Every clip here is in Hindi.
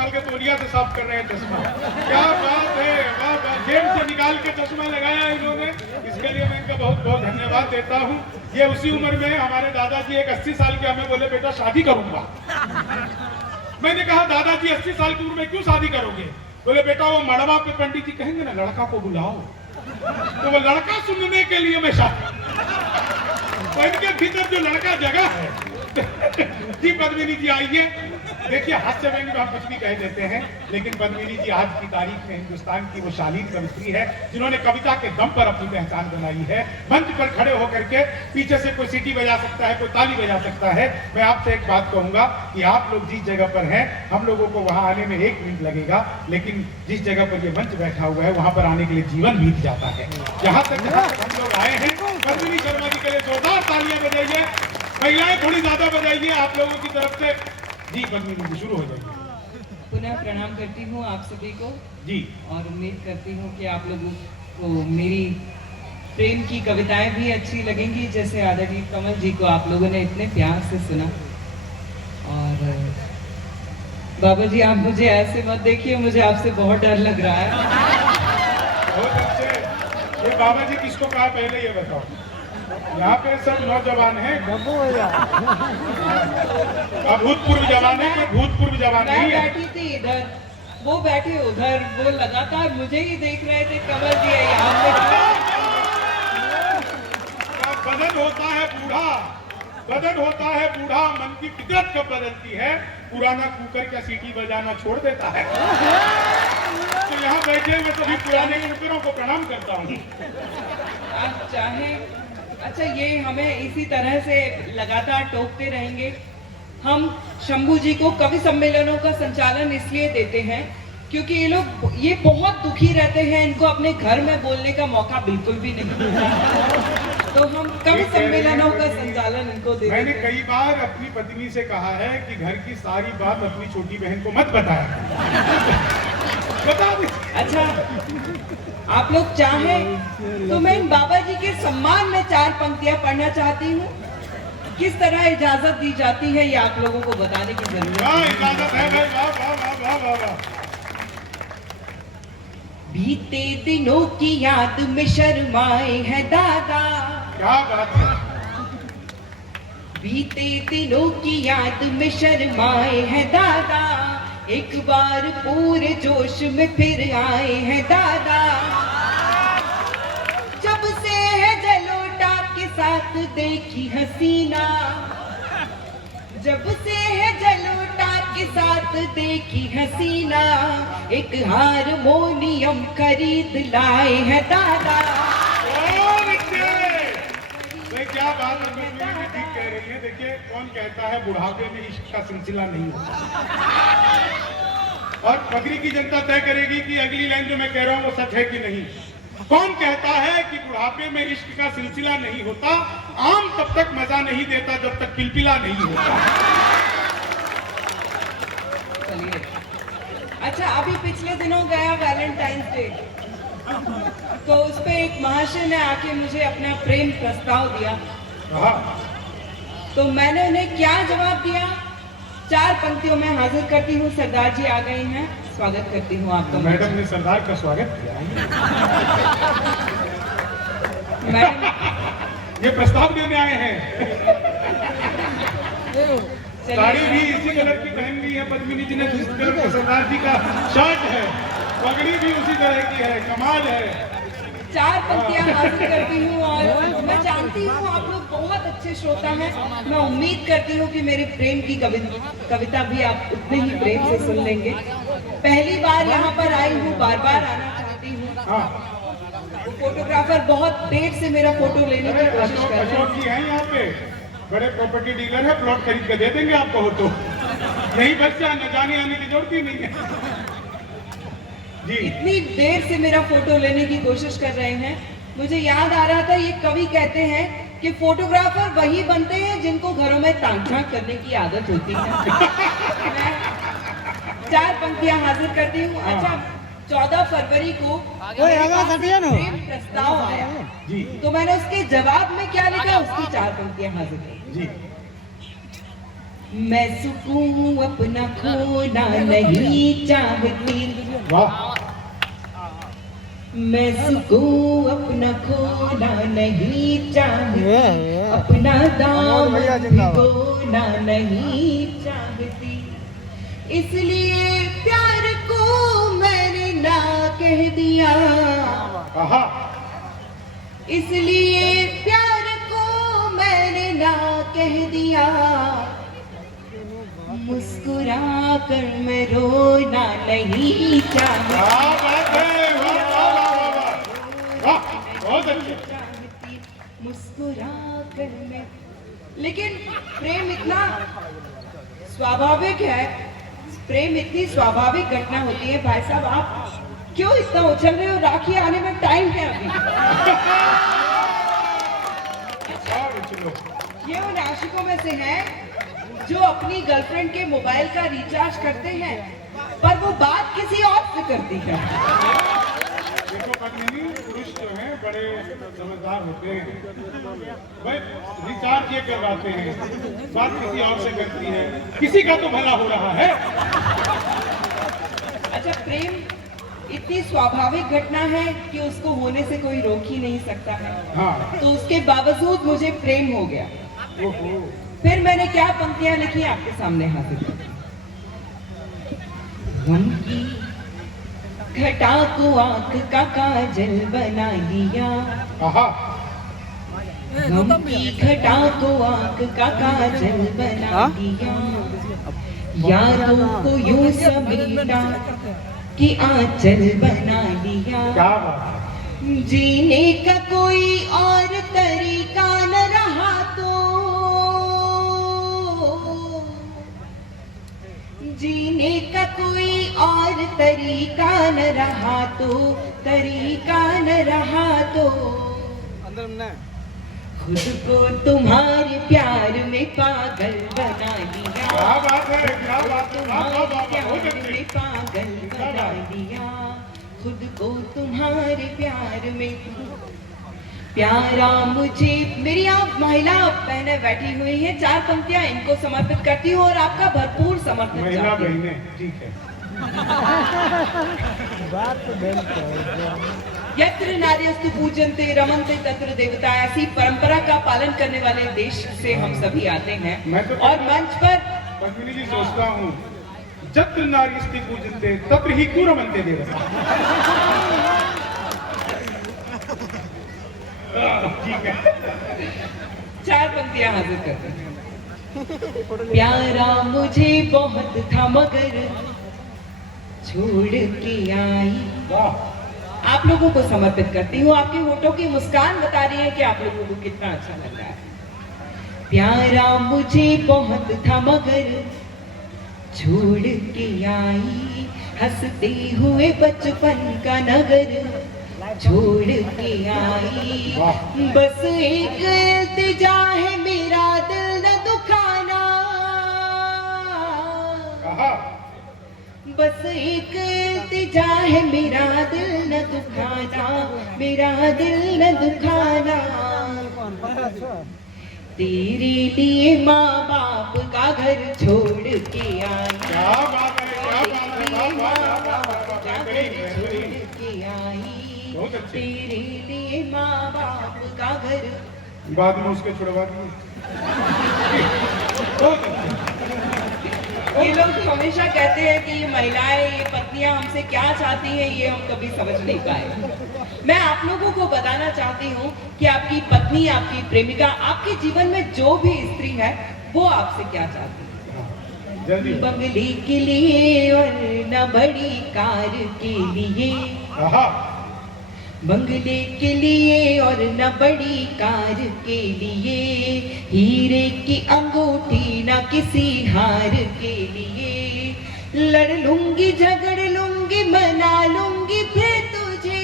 निकाल के तौलिया से साफ कर रहे हैं चश्मा। क्या बात है, वाह वाह, जेब से निकाल के चश्मा लगाया इन्होंने, इसके लिए मैं इनका बहुत बहुत धन्यवाद देता हूँ। ये उसी उम्र में हमारे दादाजी एक 80 साल के हमें बोले बेटा शादी करूंगा। मैंने कहा दादाजी 80 साल की उम्र में क्यों शादी करोगे? बोले बेटा वो मड़वा पे पंडित जी कहेंगे ना लड़का को बुलाओ, तो वो लड़का सुनने के लिए मैं शादी। तो इनके भीतर जो लड़का जगह है। जी पद्मिनी जी आइए। देखिए हास्य व्यंग्य में हम कुछ भी कह देते हैं, लेकिन पद्मिनी जी आज की तारीख में हिंदुस्तान की वो शालीन कवित्री है जिन्होंने कविता के दम पर अपनी पहचान बनाई है। मंच पर खड़े होकर के पीछे से कोई सीटी बजा सकता है, कोई ताली बजा सकता है। मैं आपसे एक बात कहूंगा कि आप लोग जिस जगह पर हैं, हम लोगों को वहां आने में 1 मिनट लगेगा, लेकिन जिस जगह पर ये मंच बैठा हुआ है वहां पर आने के लिए जीवन बीत जाता है। जहां तक हम लोग आए हैं, पद्मिनी शर्मा जी के लिए जोरदार तालियां बजाइए। महिलाएं थोड़ी ज्यादा बजाइए आप लोगों की तरफ से। जी पद्मिनी जी शुरू हो जाइए। पुनः प्रणाम करती हूँ आप सभी को जी, और उम्मीद करती हूँ कि आप लोगों को मेरी प्रेम की कविताएं भी अच्छी लगेंगी, जैसे आदरणीय कमल जी को आप लोगों ने इतने प्यार से सुना। और बाबा जी आप मुझे ऐसे मत देखिए, मुझे आपसे बहुत डर लग रहा है। बहुत अच्छे। ये बाबा जी किसको कहा पहले ये बताओ? यहाँ पे सब नौजवान हैं, भूतपूर्व जवान है, भूतपूर्व जवान मैं नहीं है। बैठी थी इधर, वो बैठे उधर, वो लगातार मुझे ही देख रहे थे। कमल जी है यहाँ पे। बदन होता है बूढ़ा, बदन होता है बूढ़ा, मन की फितरत कब बदलती है? पुराना कुकर क्या सीटी बजाना छोड़ देता है? तो यहाँ बैठे मैं सभी पुराने कुकरों को प्रणाम करता हूँ। आप चाहे अच्छा, ये हमें इसी तरह से लगातार टोकते रहेंगे। हम शंभू जी को कवि सम्मेलनों का संचालन इसलिए देते हैं क्योंकि ये बहुत दुखी रहते हैं, इनको अपने घर में बोलने का मौका बिल्कुल भी नहीं मिलता। तो हम कवि सम्मेलनों का संचालन इनको देते हैं। मैंने कई बार अपनी पत्नी से कहा है कि घर की सारी बात अपनी छोटी बहन को मत बताया। बता दे। अच्छा, आप लोग चाहें तो मैं इन बाबा जी के सम्मान में 4 पंक्तियां पढ़ना चाहती हूँ। किस तरह इजाजत दी जाती है ये आप लोगों को बताने की जरूरत है। इजाजत है भाई, वाह वाह वाह वाह वाह वाह। बीते दिनों की याद में शर्माए हैं दादा, क्या बात है। बीते दिनों की याद में शर्माए हैं दादा, एक बार पूरे जोश में फिर आए हैं दादा। जब से है जलोटा के साथ देखी हसीना, जब से है जलोटा के साथ देखी हसीना, एक हारमोनियम खरीद लाए हैं दादा। क्या बात है, ठीक कह रही है। देखिए कौन कहता है बुढ़ापे में इश्क का सिलसिला नहीं होता, और पगड़ी की जनता तय करेगी कि अगली लाइन जो मैं कह रहा हूँ वो सच है कि नहीं। कौन कहता है कि बुढ़ापे में इश्क का सिलसिला नहीं होता? आम तब तक मजा नहीं देता जब तक पिलपिला नहीं होता। चलिए, अच्छा अभी पिछले दिनों गया वैलेंटाइंस डे, तो उस पे एक महाशय ने आके मुझे अपना प्रेम प्रस्ताव दिया। तो मैंने उन्हें क्या जवाब दिया? 4 पंक्तियों में हाजिर करती हूँ। सरदार जी आ गए हैं, स्वागत करती हूँ आपका। मैडम ने सरदार का स्वागत किया। मैडम ये प्रस्ताव देने आए हैं। साड़ी भी इसी कलर की पहन ली है पद्मिनी जी ने, जिस कलर का सरदार जी का शर्ट है, पगड़ी भी उसी तरह की है। कमाल है। 4 पंक्तियां हासिल करती हूँ, और मैं जानती हूँ आप लोग बहुत अच्छे श्रोता हैं। मैं उम्मीद करती हूँ कि मेरे प्रेम की कविता भी आप उतने ही प्रेम से सुन लेंगे। पहली बार यहाँ पर आई हूँ, बार बार आना चाहती हूँ। फोटोग्राफर बहुत देर से मेरा फोटो लेने की कोशिश कर रहे हैं। यहाँ पे बड़े प्रॉपर्टी डीलर है, प्लॉट खरीद के दे देंगे आपको। हो तो यही बस न जाने आने की जरूरत ही नहीं है। जी। इतनी देर से मेरा फोटो लेने की कोशिश कर रहे हैं। मुझे याद आ रहा था, ये कवि कहते हैं कि फोटोग्राफर वही बनते हैं जिनको घरों में ताक झांक करने की आदत होती है। मैं 4 पंक्तियां हाजिर करती हूँ। अच्छा, 14 फरवरी को प्रेम प्रस्ताव आया जी, तो मैंने उसके जवाब में क्या लिखा, उसकी 4 पंक्तियां हाजिर की। जी। मैं सुकून अपना खोना नहीं चाहती, वाह, मैं सुकून अपना खोना नहीं चाहती, अपना दाम भिगोना नहीं चाहती, इसलिए प्यार को मैंने ना कह दिया, आहा, इसलिए प्यार को मैंने ना कह दिया, मुस्कुरा कर मैं रोना नहीं चाहती, क्या बात है, वाह वाह वाह वाह वाह, बहुत अच्छे। चाहती, मुस्कुरा कर मैं। लेकिन प्रेम इतना स्वाभाविक है, प्रेम इतनी स्वाभाविक घटना होती है। भाई साहब आप क्यों इतना उछल रहे हो? राखी आने में टाइम है अभी। और चलो, ये उन आशिकों में से हैं जो अपनी गर्लफ्रेंड के मोबाइल का रिचार्ज करते हैं पर वो बात किसी और से करती है। देखो पद्मिनी, पुरुष जो हैं बड़े समझदार होते हैं, भाई रिचार्ज ये करवाते हैं, बात किसी और से करती है, किसी का तो भला हो रहा है। अच्छा, प्रेम इतनी स्वाभाविक घटना है कि उसको होने से कोई रोक ही नहीं सकता है। हाँ, तो उसके बावजूद मुझे प्रेम हो गया। ओहो, फिर मैंने क्या पंक्तियां लिखी आपके सामने हाजिर की। गम की घटा को आंख का काजल बना दिया, आहा, गम की घटा को आंख का काजल बना दिया, यादों को यूं समेटा कि आंचल बना लिया, क्या बात, जीने का कोई और तरीका न रहा तो, जीने का कोई और तरीका न रहा तो, तरीका न रहा तो, खुद को तुम्हारे प्यार में पागल बना लिया, क्या बात है, क्या बात है, वाह वाह वाह, बहुत प्यार अच्छे। में पागल बना लिया, खुद को तुम्हारे प्यार में। प्यारा मुझे, मेरी आप महिला बहनें बैठी हुई हैं, 4 पंक्तियां इनको समर्पित करती हूँ और आपका भरपूर समर्थन महिला चाहती हूँ। बहनें, ठीक है। यत्र नार्यस्तु पूजन्ते रमन्ते तत्र देवता, ऐसी परंपरा का पालन करने वाले देश से हम सभी आते हैं। मैं तो और मंच पर पद्मिनी जी सोचता हूँ, जत्र नार्यस्ति पूजन्ते तत्र ही कुरमन्ते देवता। ठीक है, 4 पंक्तियां हाजिर करते हैं। प्यारा मुझे बहुत था मगर छोड़ के आई, वाह, आप लोगों को समर्पित करती हूँ। आपके होठों की मुस्कान बता रही है कि आप लोगों को कितना अच्छा लग रहा है। प्यारा मुझे बहुत था मगर छोड़ के आई, हंसते हुए बचपन का नगर छोड़ के आई, बस एक इल्तिजा है मेरा दिल न दुखाना, आहा, बस एक इल्तिजा है मेरा दिल न दुखाना, मेरा दिल न दुखाना, तेरे लिए माँ बाप का घर छोड़ के आई, क्या बात है, क्या बात है, वाह वाह वाह वाह वाह, बेहतरीन, बेहतरीन, छोड़ के आई, बहुत अच्छे। तेरे लिए माँ बाप का घर। बाद में उसके छुड़वा दिए। बहुत अच्छे। ये लोग हमेशा कहते हैं कि ये महिलाएं, ये पत्नियां हमसे क्या चाहती हैं, ये हम कभी समझ नहीं पाए। मैं आप लोगों को बताना चाहती हूँ कि आपकी पत्नी, आपकी प्रेमिका, आपके जीवन में जो भी स्त्री है वो आपसे क्या चाहती है। जल्दी, बंगले के लिए और न बड़ी कार के लिए, आहा, बंगले के लिए और न बड़ी कार के लिए, हीरे की अंगूठी न किसी हार के लिए, लड़ लूंगी झगड़ लूंगी मना लूंगी फिर तुझे,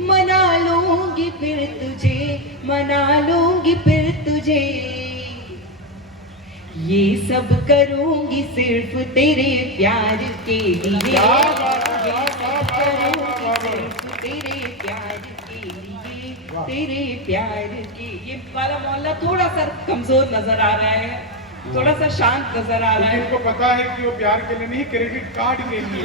मना लूंगी फिर तुझे, मना लूंगी फिर तुझे, ये सब करूंगी सिर्फ तेरे प्यार के लिए, क्या बात है, वाह वाह वाह वाह वाह वाह। सिर्फ तेरे प्यार के लिए, तेरे प्यार के। ये वाला मोहल्ला थोड़ा सा कमजोर नजर आ रहा है, थोड़ा सा शांत नजर आ रहा क्योंकि है। इनको पता है कि वो प्यार के लिए नहीं, क्रेडिट कार्ड के लिए।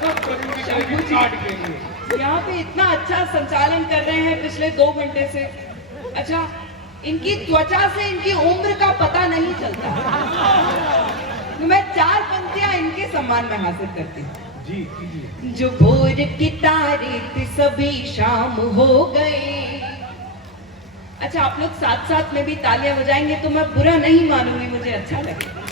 सब कुछ क्रेडिट कार्ड के लिए। यहाँ पे इतना अच्छा संचालन कर रहे हैं पिछले 2 घंटे से। अच्छा, इनकी त्वचा से इनकी उम्र का पता नहीं चलता। मैं 4 पंक्तियां इनके सम्मान में हासिल करती हूँ। जी कीजिए। जो भोर की तारीख सभी शाम हो गए। अच्छा, आप लोग साथ साथ में भी तालियां बजाएंगे तो मैं बुरा नहीं मानूंगी, मुझे अच्छा लगेगा।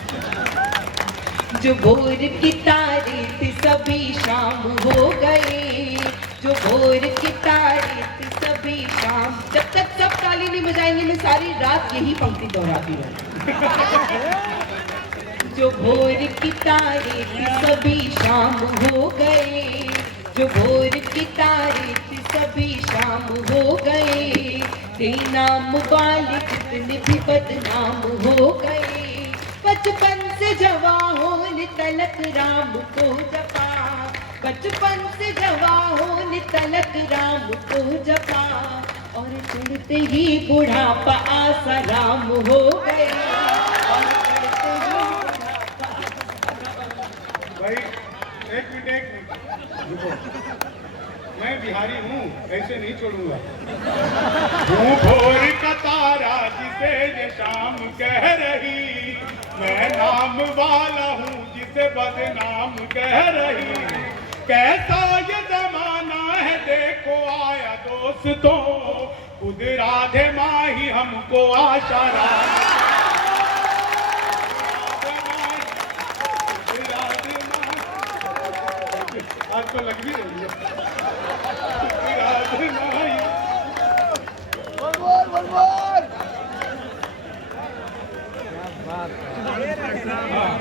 जो भोर की तारीख सभी शाम हो गए, जो भोर की तारीख सभी शाम। जब तक सब ताली नहीं बजाएंगे मैं सारी रात यही पंक्ति दोहराती रहूंगी। जो भोर की तारीख सभी शाम हो गए, जो भोर की तारीख सभी शाम हो गए, तेना मुबालिक इतने भी बदनाम हो गए। बचपन से जवा होने तलक राम को जपा, बचपन से जवा होने तलक राम को जपा, और चढ़ते ही बुढ़ापा आसा राम हो गए। भाई एक मिनट रुको, मैं बिहारी हूँ, ऐसे नहीं छोड़ूंगा। हूँ भोर का तारा जिसे ये शाम कह रही, मैं नाम वाला हूँ जिसे बदनाम कह रही। कैसा ये जमाना है देखो आया दोस्तों, खुद राधे माही हमको आशा आज तो लग भी रही है। हाँ,